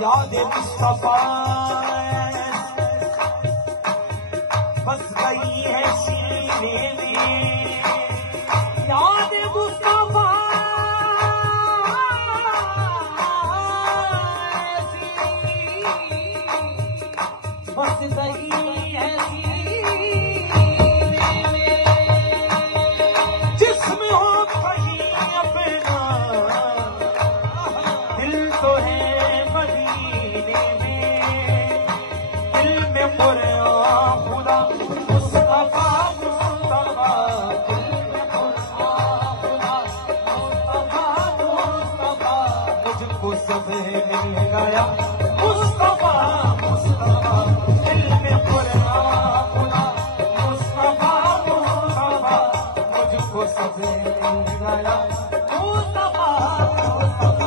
याद मुस्तफा बस गई है सीने में, याद मुस्तफा बस गई है सीने में, जिसमें हो कहीं अपना दिल तो है मदीने में, दिल में कुरान खुदा मुस्तफा मुस्तफा, दिल में कुरान खुदा मुस्तफा मुस्तफा, मुझको सब मिल गया मुस्तफा मुस्तफा, दिल में कुरान खुदा मुस्तफा मुस्तफा, मुझको सब मिल गया मुस्तफा मुस्तफा,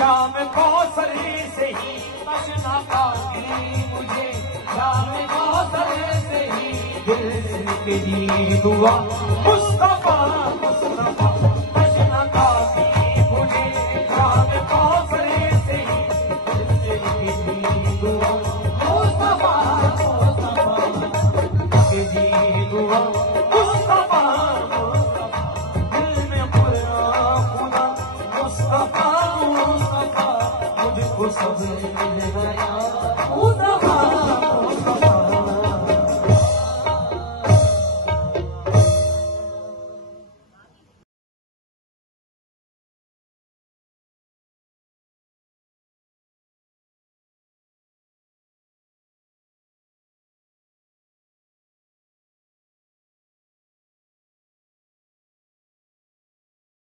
शाम कौसर से ही तशना काफी मुझे, शाम कौसर से ही दिल तेरी दुआ मुस्तफा मुस्तफा, तशना काफी मुझे शाम कौसर से ही वो सब मिल गया।